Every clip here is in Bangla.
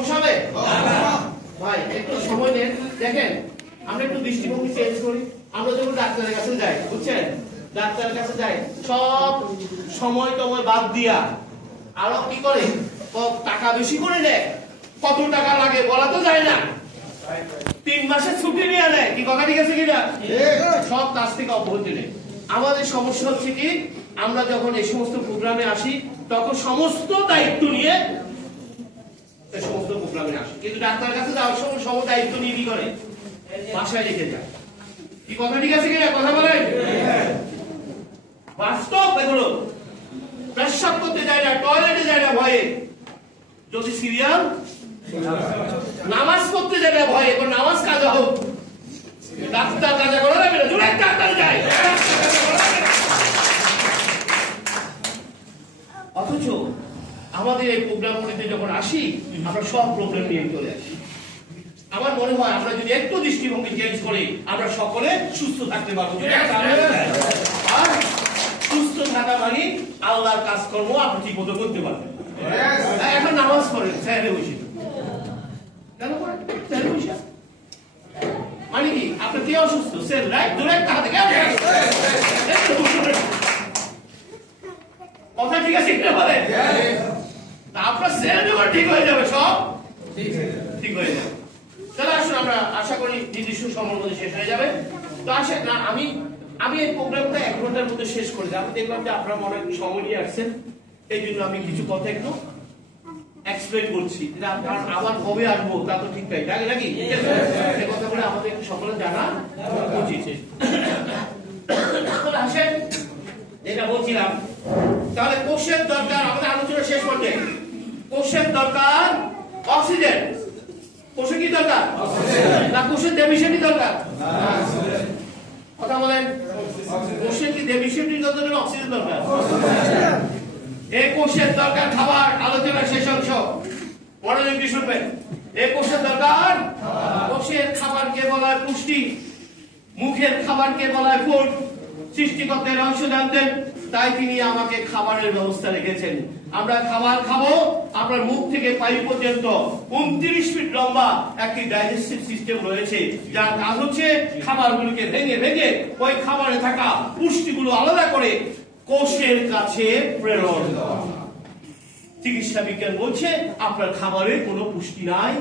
সমস্যা হবে ভাই? একটু সময় নেন, দেখেন আমরা একটু দৃষ্টিভঙ্গি চেঞ্জ করি। আমরা যখন ডাক্তারের কাছে যাই, বুঝছেন, ডাক্তারের কাছে যাই, সব সময় টময় বাদ দিয়া আরো কি করে, টাকা বেশি করে দেয়। কত টাকা লাগে বলা তো যায় না। 3 মাসের ছুটি নিয়ে নেয়, কি কথা ঠিক আছে কিনা? সব কাজ থেকে অব্যাহতি নেই। আমাদের সমস্যা হচ্ছে কি, আমরা যখন এই সমস্ত প্রোগ্রামে আসি তখন সমস্ত দায়িত্ব নিয়ে এই সমস্ত প্রোগ্রামে আসি, কিন্তু ডাক্তারের কাছে যাওয়ার সময় সব দায়িত্ব নিয়ে কি করে, বাসায় রেখে যায়। কি কথা ঠিক আছে কিনা? কথা বলেন। বাস্তব এগুলো। প্রস্রাব করতে যায় না, টয়লেটে যায় না ভয়ে, যদি সিরিয়াল নামাজ পড়তে যায় না ভয়ে, এখন নামাজ কাজা হোক, ডাক্তার কাজা করা যাবে না, জোরে ডাক্তার যায়। অথচ আমাদের এই প্রোগ্রামগুলিতে যখন আসি আমরা সব প্রবলেম নিয়ে চলে আসি। আমার মনে হয় আমরা যদি একটু দৃষ্টিভঙ্গি চেঞ্জ করি আমরা সকলে সুস্থ থাকতে পারবো। আর সুস্থ থাকা মানে আল্লাহর কাজকর্ম আপনি ঠিক মতো করতে পারবেন। এখন নামাজ পড়েন স্যারে বসে, কেন করেন স্যারে বসে? মানে কি আপনি কে অসুস্থ? স্যার রাইট, দূরে একটা হাতে কথা ঠিক আছে কিনা বলেন? আপনার স্যার যখন ঠিক হয়ে যাবে সব ঠিক হয়ে যাবে। তাহলে আসুন আমরা আশা করি নির্দিষ্ট সময়ের মধ্যে শেষ হয়ে যাবে। তো আসে না, আমি এই প্রোগ্রামটা 1 ঘন্টার মধ্যে শেষ করে দেব। আমি দেখলাম যে আপনারা অনেক সময় নিয়ে আসছেন, এই জন্য আমি কিছু কথা একটু এক্সপ্লেন করছি। কারণ আবার কবে আসবো তা তো ঠিক নাই, তাই নাকি? এই কথাগুলো আমাদের একটু সকলে জানা উচিত। তাহলে আসেন, যেটা বলছিলাম, তাহলে কোষের দরকার, আমাদের আলোচনা শেষ পর্যায়ে। কোষের দরকার অক্সিজেন। কোষে কি দরকার? না কোষের ডেফিসিয়েন্সি দরকার? কথা বলেন। কোষের কি ডেফিসিয়েন্সি দরকার না অক্সিজেন দরকার? এই কোষের দরকার খাবার। আলোচনা শেষ অংশ মনোযোগ দিয়ে শুনবেন। এই কোষের দরকার, কোষের খাবারকে বলা হয় পুষ্টি, মুখের খাবারকে বলা হয় ফুড। সৃষ্টিকর্তার রহস্য জানতেন, তাই তিনি আমাকে খাবারের ব্যবস্থা রেখেছেন। আমরা খাবার খাবো, আপনার মুখ থেকে পাইপ পর্যন্ত 29 ফিট লম্বা একটি ডাইজেস্টিভ সিস্টেম রয়েছে, যার কাজ হচ্ছে খাবারগুলোকে ভেঙে ভেঙে ওই খাবারে থাকা পুষ্টিগুলো আলাদা করে কোষের কাছে প্রেরণ করা। চিকিৎসা বিজ্ঞান বলছে আপনার খাবারে কোনো পুষ্টি নাই।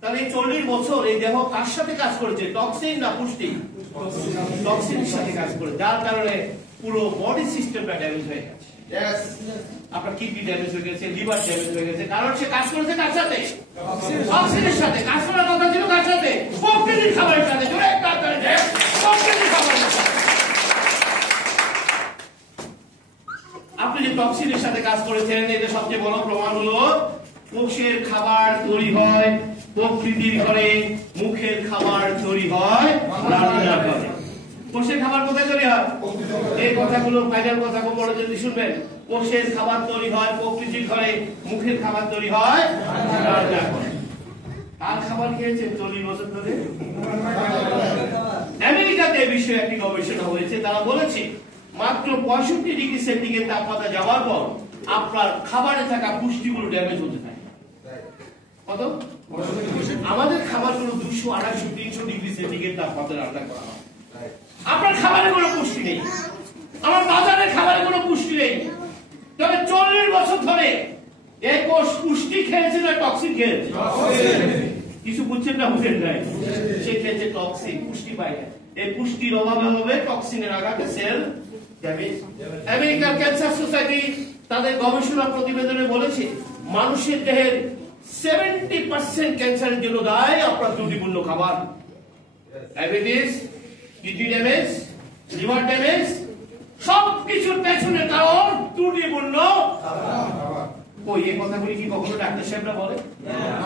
তাহলে 40 বছর এই দেহ কার সাথে কাজ করেছে? টক্সিন না পুষ্টি? টক্সিনের সাথে কাজ করে, যার কারণে পুরো বডি সিস্টেমটা ড্যামেজ হয়ে গেছে। আপনার কিডনি ড্যামেজ হয়ে গেছে, লিভার ড্যামেজ হয়ে গেছে, কারণ সে কাজ করেছে কার সাথে? টক্সিনের সাথে। কাজ করার কথা ছিল কার সাথে? প্রকৃতির খাবারের সাথে। জোরে কাজ করে যায় প্রকৃতির খাবারের সাথে। আপনি যে টক্সিনের সাথে কাজ করেছেন, এটা সবচেয়ে বড় প্রমাণ হলো কোষের খাবার তৈরি হয় প্রকৃতির ঘরে, মুখের খাবার তৈরি হয় রান্নার ঘরে। কোষের খাবার কোথায় তৈরি হয়? এই কথাগুলো ফাইনাল কথা খুব বড় যদি শুনবেন। কোষের খাবার তৈরি হয় প্রকৃতির ঘরে, মুখের খাবার তৈরি হয় রান্নার ঘরে। আর খাবার খেয়েছেন 40 বছর ধরে? আমেরিকাতে এই বিষয়ে একটি গবেষণা হয়েছে, তারা বলেছে মাত্র 65 ডিগ্রি সেন্টিগ্রেড তাপমাত্রা যাওয়ার পর আপনার খাবারে থাকা পুষ্টিগুলো ড্যামেজ হতে থাকে। কত? আমাদের খাবারগুলো 200, 250, 300 ডিগ্রি সেন্টিগ্রেড তাপমাত্রায় রান্না করা হয়। আপনার খাবারে কোনো পুষ্টি নেই, আমার বাজারের খাবারে কোনো পুষ্টি নেই। তবে 40 বছর ধরে এই কোষ পুষ্টি খেয়েছে না টক্সিন খেয়েছে? কিছু বুঝছেন না? বুঝেন নাই? সে খেয়েছে টক্সিন, পুষ্টি পায় না। এই পুষ্টির অভাবে হবে টক্সিনের আঘাতে সেল ড্যামেজ। আমেরিকার ক্যান্সার সোসাইটি তাদের গবেষণা প্রতিবেদনে বলেছে মানুষের দেহের 70% ক্যান্সারের জন্য দায়ী আপনার ত্রুটিপূর্ণ খাবার। Diabetes, kidney damage, liver damage, সবকিছুর পেছনে কারণ ত্রুটিপূর্ণ খাবার। ওই এই কথাগুলি কি কখনো ডাক্তার সাহেবরা বলে?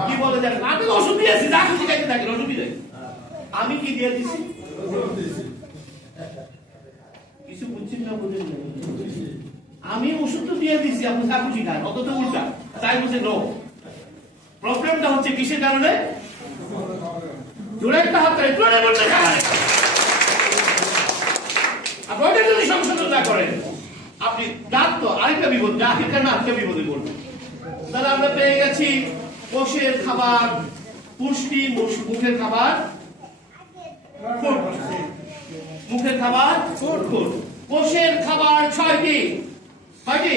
কি বলে জানেন? আমি ওষুধ দিয়েছি, ডাক্তার শিখাইতে থাকেন ওষুধ দিয়ে। আমি কি দিয়ে দিছি? কিছু বুঝছেন না? বুঝেন না? আমি ওষুধ তো দিয়ে দিছি, আপনি চাকু শিখান, অত তো উল্টা। তাই বুঝে নো। প্রবলেমটা হচ্ছে কিসের কারণে? জোরে একটা হাত করে জোরে বলতে খায়। আপনি ওটা যদি সংশোধন না করেন, আপনি ডাক তো আরেকটা বিপদ, ডাকের কারণে আরেকটা বিপদে পড়বেন। তাহলে আমরা পেয়ে গেছি কোষের খাবার পুষ্টি, মুখের খাবার ফুড, মুখের খাবার ফুড। কোষের খাবার 6টি। কয়টি?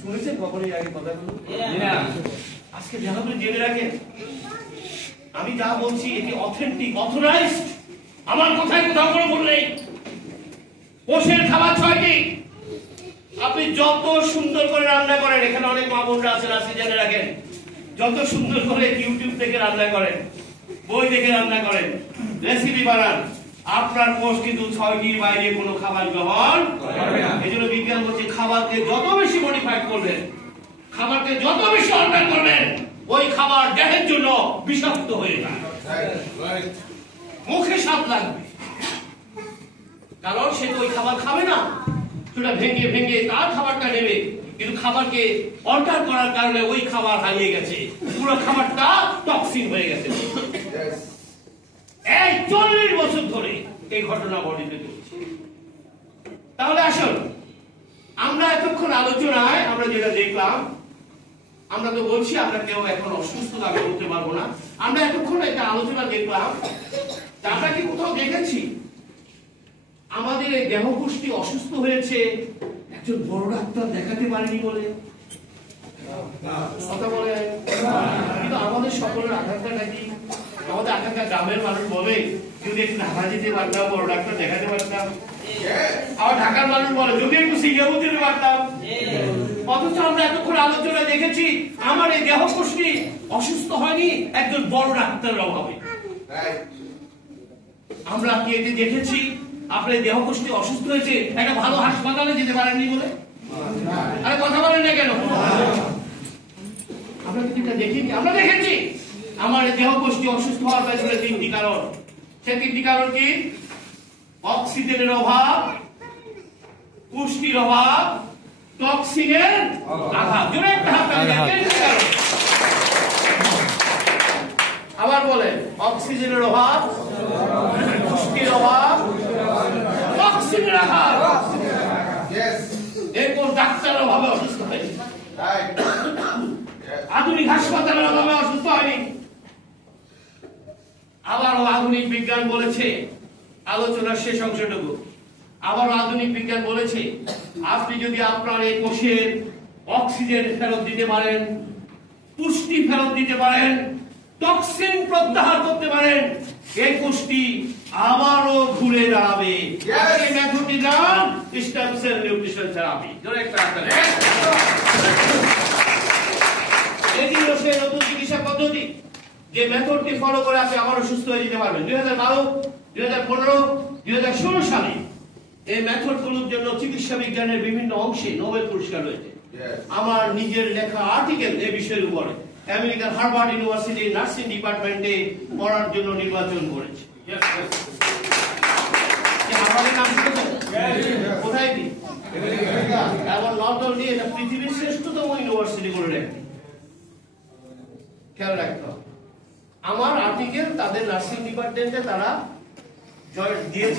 শুনেছেন কখনো এর আগে কথাগুলো? আজকে জানাবেন, জেনে রাখেন, আমি যা বলছি এটি অথেন্টিক, অথরাইজড, আমার কথায় কোথাও কোনো ভুল নেই। কোষের খাবার 6টি। আপনি যত সুন্দর করে রান্না করেন, এখানে অনেক মা বোনরা আছেন, আজকে জেনে রাখেন, যত সুন্দর করে ইউটিউব থেকে রান্না করেন, বই দেখে রান্না করেন, রেসিপি বানান, আপনার কোষ কিন্তু 6টির বাইরে কোনো খাবার গ্রহণ করবে না। এই জন্য বিজ্ঞান বলছে খাবারকে যত বেশি মডিফাইড করবেন, খাবারকে যত বেশি অল্টার করবেন, ওই খাবার দেহের জন্য বিষাক্ত হয়ে যায়। মুখে স্বাদ লাগবে, কারণ সে তো ওই খাবার খাবে না, সেটা ভেঙে ভেঙে তার খাবারটা নেবে, কিন্তু খাবারকে অল্টার করার কারণে ওই খাবার হারিয়ে গেছে, পুরো খাবারটা টক্সিন হয়ে গেছে। এই 40 বছর ধরে এই ঘটনা বর্ণিত চলছে। তাহলে আসুন, আমরা এতক্ষণ আলোচনায় আমরা যেটা দেখলাম, আমরা তো বলছি আমরা কেউ এখন অসুস্থ দাবি করতে পারবো না, আমরা এতক্ষণ একটা আলোচনা দেখলাম, আমরা কি কোথাও দেখেছি আমাদের এই দেহ পুষ্টি অসুস্থ হয়েছে একজন বড় ডাক্তার দেখাতে পারেনি বলে? কথা বলে। কিন্তু আমাদের সকলের আকাঙ্ক্ষাটা কি? আমাদের আকাঙ্ক্ষা, গ্রামের মানুষ বলে যদি একটু ঢাকা যেতে পারতাম, বড় ডাক্তার দেখাতে পারতাম। আর ঢাকার মানুষ বলে যদি একটু সিঙ্গাপুর যেতে পারতাম। অথচ আমরা এতক্ষণ আলোচনা দেখেছি আমার এই দেহ পুষ্টি অসুস্থ হয়নি একজন বড় ডাক্তারের অভাবে। আমরা কি এটি দেখেছি আপনার দেহ পুষ্টি অসুস্থ হয়েছে একটা ভালো হাসপাতালে যেতে পারেননি বলে? আরে কথা বলেন না কেন? আমরা কি এটা দেখিনি? আমরা দেখেছি আমার দেহ পুষ্টি অসুস্থ হওয়ার পেছনে 3টি কারণ। সে 3টি কারণ কি? অক্সিজেনের অভাব, পুষ্টির অভাব, টক্সিনের আঘাত। জোরে একটা হাত তালি দেন। আবার বলেন, অক্সিজেনের অভাব, পুষ্টির অভাব, টক্সিনের আঘাত। এরপর ডাক্তারের অভাবে অসুস্থ হয়নি, আধুনিক হাসপাতালের অভাবে অসুস্থ হয়নি। আবারও আধুনিক বিজ্ঞান বলেছে, আলোচনার শেষ অংশটুকু, আবারও আধুনিক বিজ্ঞান বলেছে আপনি যদি আপনার এই কোষের অক্সিজেন ফেরত দিতে পারেন, পুষ্টি ফেরত দিতে পারেন, টক্সিন প্রত্যাহার করতে পারেন, এই কোষটি আবারও ঘুরে দাঁড়াবে। এই মেথডটির নাম স্টেম সেল নিউট্রিশন থেরাপি। এটি হলো সেই নতুন চিকিৎসা পদ্ধতি যে মেথডটি ফলো করে আপনি আবারও সুস্থ হয়ে যেতে পারবেন। 2012, 2015, 2016 সালে এই মেথডগুলোর জন্য চিকিৎসা বিজ্ঞানের বিভিন্ন অংশে নোবেল পুরস্কার রয়েছে। আমার নিজের লেখা আর্টিকেল এই বিষয়ের উপরে আমেরিকার হার্ভার্ড ইউনিভার্সিটি নার্সিং ডিপার্টমেন্টে পড়ার জন্য নির্বাচন করেছে। হার্ভার্ডের নাম শুনেছেন? কোথায় কি? এবং নট অনলি এটা পৃথিবীর শ্রেষ্ঠতম ইউনিভার্সিটি করে রাখবে, খেয়াল রাখতে হবে। আমার আর্টিকেল তাদের নার্সিং ডিপার্টমেন্টে তারা দিয়েছে।